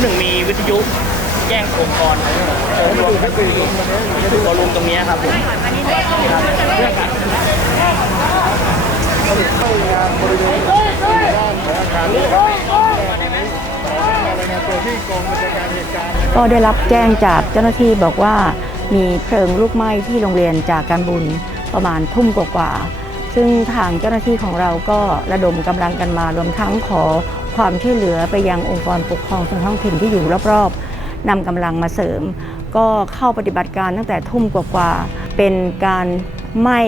หนึ่งมีวิทยุแจ้งองค์กรโอ้รวมก็คือวอลลุ่ตรงนี้ครับผมครับก็ได้รับแจ้งจากเจ้าหน้าที่บอกว่ามีเพลิงลุกไหม้ที่โรงเรียนจากการบุญประมาณทุ่มกว่าๆ ซึ่งทางเจ้าหน้าที่ของเราก็ระดมกำลังกันมารวมทั้งขอความช่วยเหลือไปยังองค์กรปกครองส่วนท้องถิ่นที่อยู่รอบๆนำกำลังมาเสริม ก็เข้าปฏิบัติการตั้งแต่ทุ่มกว่าๆเป็นการไหม้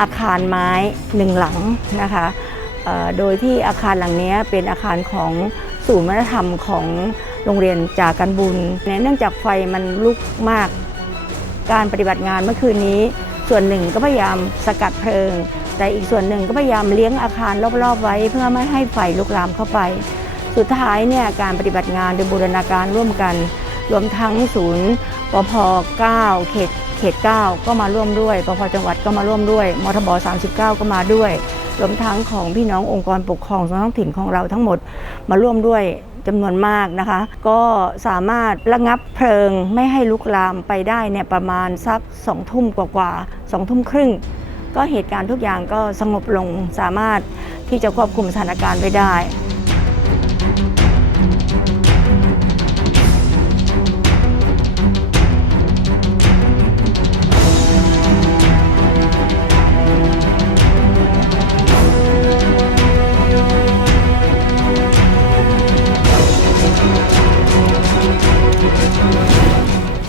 อาคารไม้หนึ่งหลังนะคะโดยที่อาคารหลังนี้เป็นอาคารของศูนย์วัฒนธรรมของโรงเรียนจากการบุญเนื่องจากไฟมันลุกมาก การปฏิบัติงานเมื่อคืนนี้ ส่วนหนึ่งก็พยายามสกัดเพลิง แต่อีกส่วนหนึ่งก็พยายามเลี้ยงอาคารรอบๆไว้ เพื่อไม่ให้ไฟลุกลามเข้าไป สุดท้ายเนี่ยการปฏิบัติงานโดยบูรณาการร่วมกัน รวมทั้งศูนย์ปพ9เขตเขต 9 ก็มาร่วมด้วยปพจังหวัดก็มาร่วมด้วยมทบ 39 ก็มาด้วย รวมทั้งของพี่น้ององค์กรปกครองส่วนท้องถิ่นของเราทั้งหมดมาร่วมด้วยจำนวนมากนะคะ ก็สามารถระงับเพลิงไม่ให้ลุกลามไปได้เนี่ยประมาณสักสองทุ่มกว่าๆสองทุ่มครึ่ง ก็เหตุการณ์ทุกอย่างก็สงบลงสามารถที่จะควบคุมสถานการณ์ไว้ได้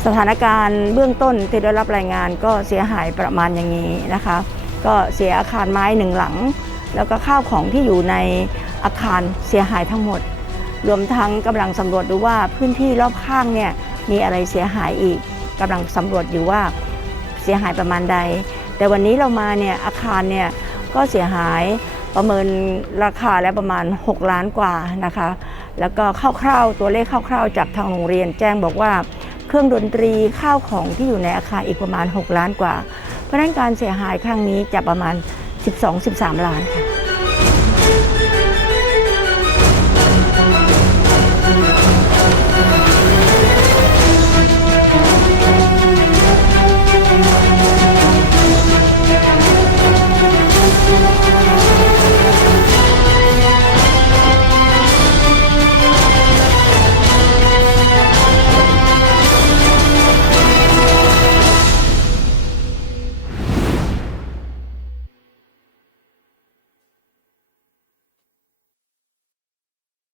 สถานการณ์เบื้องต้นที่ได้รับรายงานก็เสียหายประมาณอย่างนี้นะคะ ก็เสียอาคารไม้หนึ่งหลัง แล้วก็ข้าวของที่อยู่ในอาคารเสียหายทั้งหมด รวมทั้งกำลังสำรวจดูว่าพื้นที่รอบข้างเนี่ยมีอะไรเสียหายอีกกำลังสำรวจอยู่ว่าเสียหายประมาณใด แต่วันนี้เรามาเนี่ยอาคารเนี่ยก็เสียหายประเมินราคาแล้วประมาณ 6 ล้านกว่านะคะ แล้วก็คร่าวๆตัวเลขคร่าวๆจากทางโรงเรียนแจ้งบอกว่า เครื่องดนตรีข้าวของที่อยู่ในอาคารอีกประมาณ 6 ล้านกว่า เพราะนั้นการเสียหายครั้งนี้จะประมาณ 12-13 ล้านค่ะ